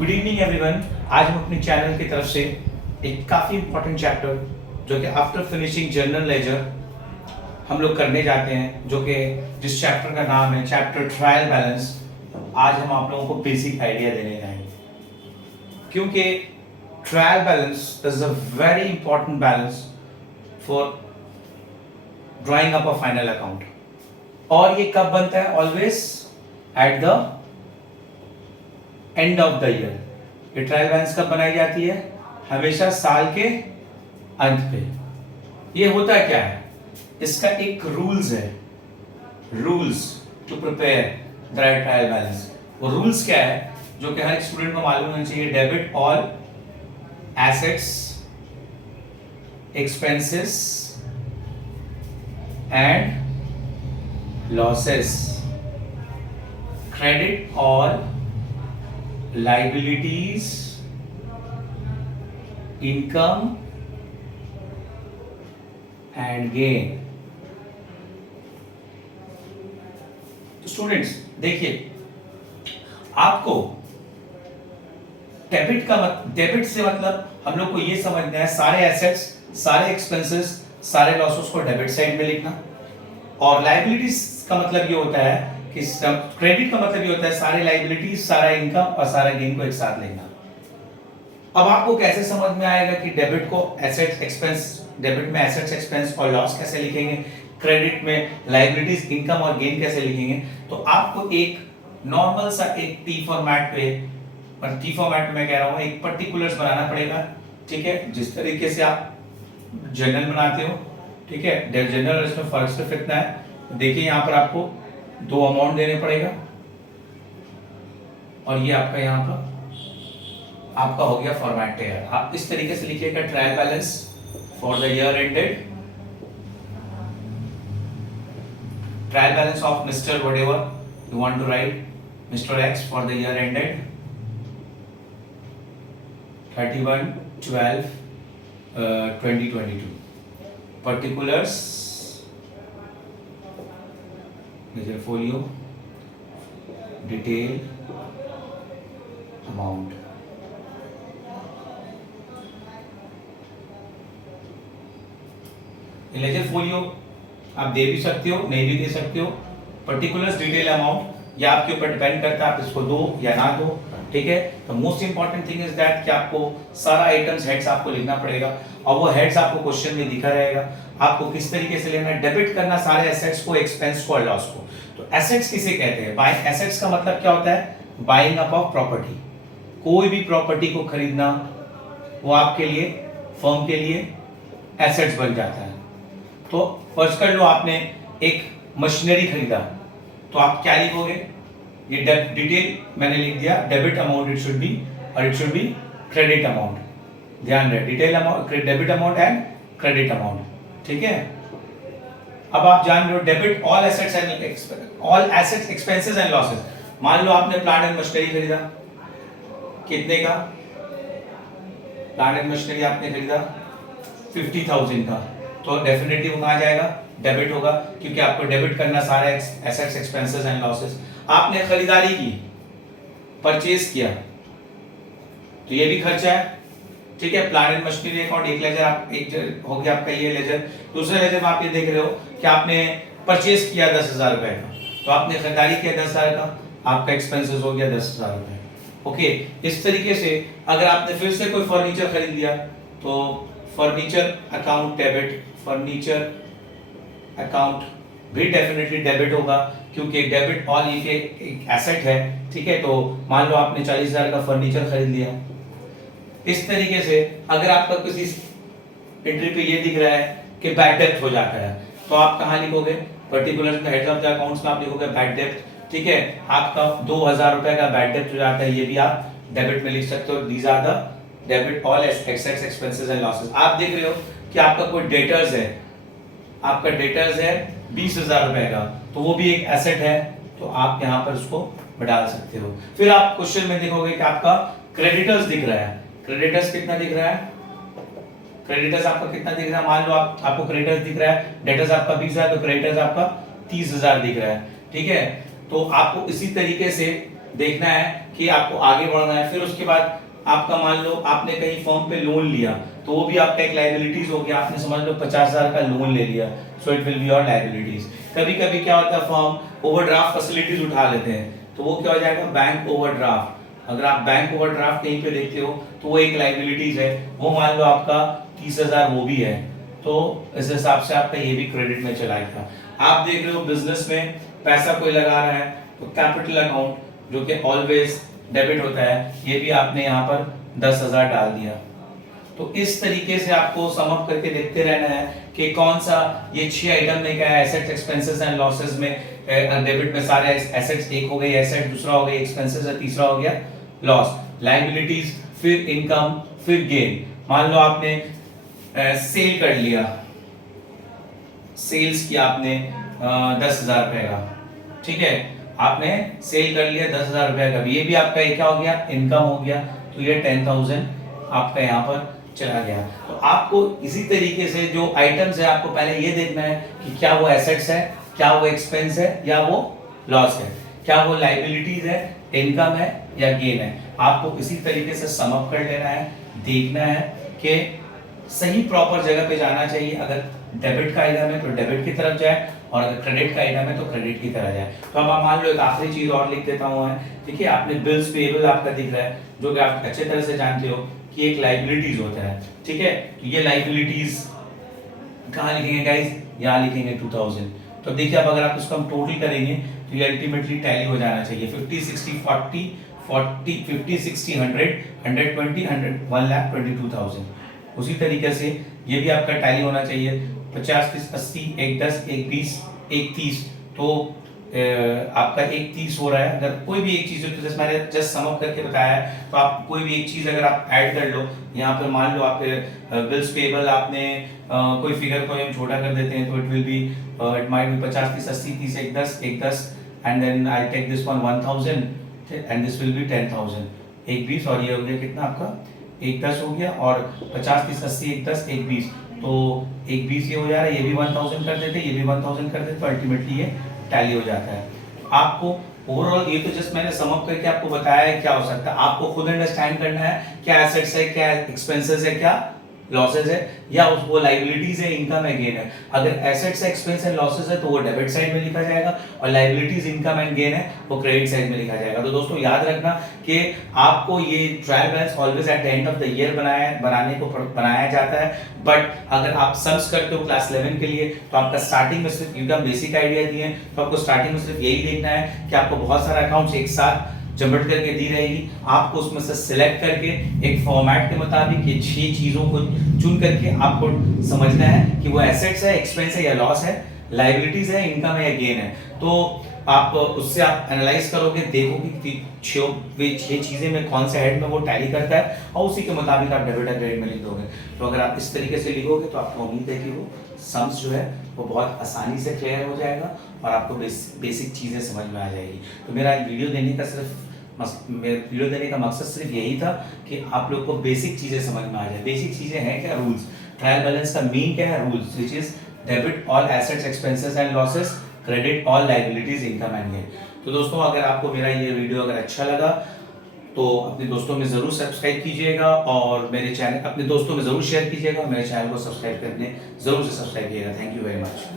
Good evening everyone. आज हम अपने चैनल की तरफ से एक काफ़ी इंपॉर्टेंट चैप्टर जो कि आफ्टर फिनिशिंग जनरल लेजर हम लोग करने जाते हैं, जो कि जिस चैप्टर का नाम है चैप्टर ट्रायल बैलेंस। आज हम आप लोगों को बेसिक आइडिया देने जाएंगे, क्योंकि trial balance is a very important balance for drawing up a final account. और ये कब बनता है? Always at the end of the year. ये ट्रायल बैलेंस कब बनाई जाती है? हमेशा साल के अंत पे। ये होता क्या है? इसका एक रूल्स है, rules to prepare the trial balance. वो रूल्स क्या है जो कि हर एक स्टूडेंट को मालूम होना चाहिए? Debit all assets, expenses and losses, credit all liabilities, income and gain। तो स्टूडेंट्स देखिए, आपको डेबिट से मतलब हम लोग को ये समझना है सारे एसेट्स, सारे एक्सपेंसेस, सारे लॉसेस को डेबिट साइड में लिखना। और लाइबिलिटीज का मतलब ये होता है कि क्रेडिट का मतलब ये होता है सारे लाइबिलिटीज, सारा इनकम और सारा गेन को एक साथ लेना। अब आपको कैसे समझ में आएगा कि डेबिट को एसेट्स एक्सपेंस, डेबिट में एसेट्स एक्सपेंस और लॉस कैसे लिखेंगे, क्रेडिट में लाइबिलिटीज, इनकम और गेन कैसे लिखेंगे? तो आपको एक नॉर्मल सा एक टी फॉर्मेट पे, और टी फॉर्मेट में मैं कह रहा हूँ एक पर्टिकुलर्स बनाना पड़ेगा। ठीक है, जिस तरीके से आप जनरल बनाते हो, ठीक है, जनरल और इसमें फर्क सिर्फ इतना है। देखिए यहाँ पर आपको दो अमाउंट देने पड़ेगा और ये आपका यहाँ पर आपका हो गया फॉर्मेट टेयर। आप इस तरीके से लिखिएगा trial balance for the year ended, trial balance of mister whatever you want to write, mister X for the year ended 31/12/2022। particulars, ledger folio, detail, amount। Ledger folio आप दे भी सकते हो, नहीं भी दे सकते हो। पर्टिकुलर्स, डिटेल, अमाउंट, या आपके ऊपर डिपेंड करता है आप इसको दो या ना दो। ठीक है, तो most important thing is that कि आपको सारा आइटम्स हेड्स आपको लिखना पड़ेगा और वो हेड्स आपको क्वेश्चन में दिखा रहेगा। आपको किस तरीके से लेना है, डेबिट करना सारे एसेट्स को, एक्सपेंस को और लॉस को। तो एसेट्स किसे कहते हैं? बाइंग एसेट्स का मतलब क्या होता है? Buying up of property. कोई भी प्रॉपर्टी को खरीदना वो आपके लिए, फर्म के लिए एसेट्स बन जाता है। तो फर्ज कर लो आपने एक मशीनरी खरीदा, तो आप क्या लिखोगे? ये डिटेल मैंने लिख दिया, debit amount it should be, और it should be credit amount. ध्यान रहे, detail amount, debit amount and credit amount. ठीक है, अब आप जान रहे हो debit all assets and all assets, expenses and losses. मान लो आपने प्लांट एंड मशीनरी खरीदा, कितने का? प्लांट एंड मशीनरी आपने खरीदा 50,000 का, तो डेफिनेटली वो कहाँ जाएगा? डेबिट होगा, क्योंकि आपको डेबिट करना सारे एसेट्स, एक्सपेंसेस एंड लॉसेस। आपने खरीदारी की, परचेज किया, तो ये भी खर्चा है। ठीक है, प्लांट एंड मशीनरी अकाउंट एक लेजर, आप एक हो गया आपका ये लेजर। दूसरे लेजर में आप ये देख रहे हो कि आपने परचेज किया 10,000 रुपए का, तो आपने खरीदारी किया 10,000 का, आपका एक्सपेंसेस हो गया 10,000 रुपए। ओके, इस तरीके से अगर आपने फिर से कोई फर्नीचर खरीद लिया, तो furniture account debit, furniture account भी डेफिनेटली डेबिट होगा, क्योंकि डेबिट ऑल ये एक एसेट है। ठीक है, तो मान लो आपने 40,000 का फर्नीचर खरीद लिया। इस तरीके से अगर आपका किसी एंट्री पे ये दिख रहा है कि बैड डेब्ट हो जाता है, तो आप कहाँ लिखोगे? पर्टिकुलर्स में, हेड्स ऑफ द अकाउंट्स में आप लिखोगे बैड डेब्ट। ठीक है, आपका 2,000 रुपए का बैड डेब्ट हो जाता है, ये भी आप डेबिट में लिख सकते हो। These are the debit all assets, expenses and losses. आप देख रहे हो कि आपका कोई डेटर्स है, आपका डेटर्स है 20,000 रुपए का, तो वो भी एक एसेट है, तो आप यहाँ पर उसको डाल सकते हो। फिर आप क्वेश्चन में देखोगे कि आपका क्रेडिटर्स दिख रहा है। क्रेडिटर्स कितना दिख रहा है? क्रेडिटर्स आपका कितना दिख रहा है? मान लो आपको क्रेडिटर्स दिख रहा है, डेटर्स आपका 20,000, तो क्रेडिटर्स आपका 30,000 दिख रहा है। ठीक है, तो आपको इसी तरीके से देखना है कि आपको आगे बढ़ना है। फिर उसके बाद आपका मान लो आपने कहीं फर्म पे लोन लिया तो वो भी आपका एक लाइबिलिटीज हो गया। आपने समझ लो 50,000 का लोन ले लिया, so it will be your liabilities. कभी कभी क्या होता है फर्म ओवरड्राफ्ट फैसिलिटीज उठा लेते हैं तो वो क्या हो जाएगा, बैंक ओवरड्राफ्ट। अगर आप बैंक ओवरड्राफ्ट कहीं पे देखते हो तो वो एक लाइबिलिटीज है, वो मान लो आपका 30,000 वो भी है, तो इस हिसाब से आपका ये भी क्रेडिट में चला गया। आप देख रहे हो बिजनेस में पैसा कोई लगा रहा है तो कैपिटल अकाउंट जो कि ऑलवेज डेबिट होता है, ये भी आपने यहाँ पर 10,000 डाल दिया। तो इस तरीके से आपको सम अप करके देखते रहना है कि कौन सा ये 6 आइटम में क्या है, एसेट्स एक्सपेंसेस एंड लॉसेस में डेबिट में सारे एसेट्स, एक हो गई एसेट, दूसरा हो गई एक्सपेंसेस और तीसरा हो गया लॉस। लायबिलिटीज, फिर इनकम, फिर गेन। मान लो आपने सेल कर लिया, सेल्स किया आपने 10,000 रुपए का, ठीक है, आपने सेल कर लिया 10,000 रुपए का, ये भी आपका क्या हो गया, इनकम हो गया। तो ये 10,000 आपका यहाँ पर चला गया। तो आपको इसी तरीके से जो आइटम्स है आपको पहले ये देखना है कि क्या वो एसेट्स है, क्या वो एक्सपेंस है या वो लॉस है, क्या वो लाइबिलिटीज है, इनकम है या गेन है। आपको इसी तरीके से सम अप कर लेना है, देखना है कि सही प्रॉपर जगह पे जाना चाहिए। अगर डेबिट का आइटम है तो डेबिट की तरफ जाए और अगर क्रेडिट का आइटम है तो क्रेडिट की तरफ जाए। तो अब आप मान लो एक आखिरी चीज और लिख देता हूं, ठीक है, आपने बिल्स पेएबल आपका दिख रहा है जो कि आप अच्छे तरह से जानते हो कि एक लायबिलिटीज होता है, ठीक है। तो ये लायबिलिटीज कहाँ लिखेंगे गाइस, यहाँ लिखेंगे 2000। तो देखिए अब अगर आप इसको हम टोटल करेंगे तो ये अल्टीमेटली टैली हो जाना चाहिए 50 60 40 40 50 60 100 120 100 1,22,000। उसी तरीके से ये भी आपका टैली होना चाहिए 50 30 80 1 10 1 20 1 30। तो आपका 1 30 हो रहा है। अगर कोई भी एक चीज हो तो जैसे मैंने जस्ट सम अप करके बताया है, तो आप कोई भी एक चीज अगर आप ऐड कर लो यहाँ पर, मान लो आप बिल्स पेएबल आपने कोई फिगर को हम छोटा कर देते हैं तो it will be it might be 50 30 80 30 1 10 1 10 and then I take this one 1000 and this will be 10,000 1 20। और ये हो गया कितना आपका 1 10 हो गया, और 50 30 80 1 10 1 20, तो 1 20 ये हो जा रहा है, ये भी 1000 कर देते, ये भी 1000 कर देते, तो अल्टीमेटली ये टैली हो जाता है। आपको ओवरऑल ये तो जस्ट मैंने सम अप करके आपको बताया है क्या हो सकता है। आपको खुद अंडरस्टैंड करना है क्या एसेट्स है, क्या एक्सपेंसेस है, क्या लॉसेस है, या उसको लाइबिलिटीज है, इनकम है, गेन है। अगर एसेट्स एक्सपेंस एंड लॉसेस है तो वो डेबिट साइड में लिखा जाएगा, और लाइबिलिटीज इनकम एंड गेन है वो क्रेडिट साइड में लिखा जाएगा। तो दोस्तों याद रखना कि आपको ये trial balance always at the end of the year बनाने को बनाया जाता है। बट अगर आप सम्स करते हो क्लास 11 के लिए तो आपका स्टार्टिंग में सिर्फ एकदम बेसिक आइडिया दिए हैं, तो आपको स्टार्टिंग में सिर्फ यही देखना है कि आपको बहुत सारे अकाउंट्स एक साथ जमट करके दी रहेगी, आपको उसमें से सिलेक्ट करके एक फॉर्मेट के मुताबिक ये 6 चीजों को चुन करके आपको समझना है कि वो एसेट्स है, एक्सपेंस है या लॉस है, लायबिलिटीज है, इनकम है या गेन है। तो आप उससे आप एनालाइज करोगे, देखोगे कि 6 चीजें में कौन से हेड में वो टैली करता है, और उसी के मुताबिक आप डेबिट और क्रेडिट में लिख दोगे। तो अगर आप इस तरीके से लिखोगे तो आपको उम्मीद है कि वो सम्स जो है वो बहुत आसानी से क्लियर हो जाएगा और आपको बेसिक चीजें समझ में आ जाएगी। तो मेरा वीडियो देने का मकसद सिर्फ यही था कि आप लोग को बेसिक चीजें समझ में आ जाए। बेसिक चीजें हैं क्या, रूल्स। ट्रायल बैलेंस का मीन क्या है, rules, which is debit all assets expenses and losses, credit all liabilities income and gain. तो दोस्तों अगर आपको मेरा ये वीडियो अगर अच्छा लगा तो अपने दोस्तों में जरूर सब्सक्राइब कीजिएगा, और मेरे चैनल अपने दोस्तों में जरूर शेयर कीजिएगा, और मेरे चैनल को सब्सक्राइब करने जरूर से सब्सक्राइब कीजिएगा। Thank you very much.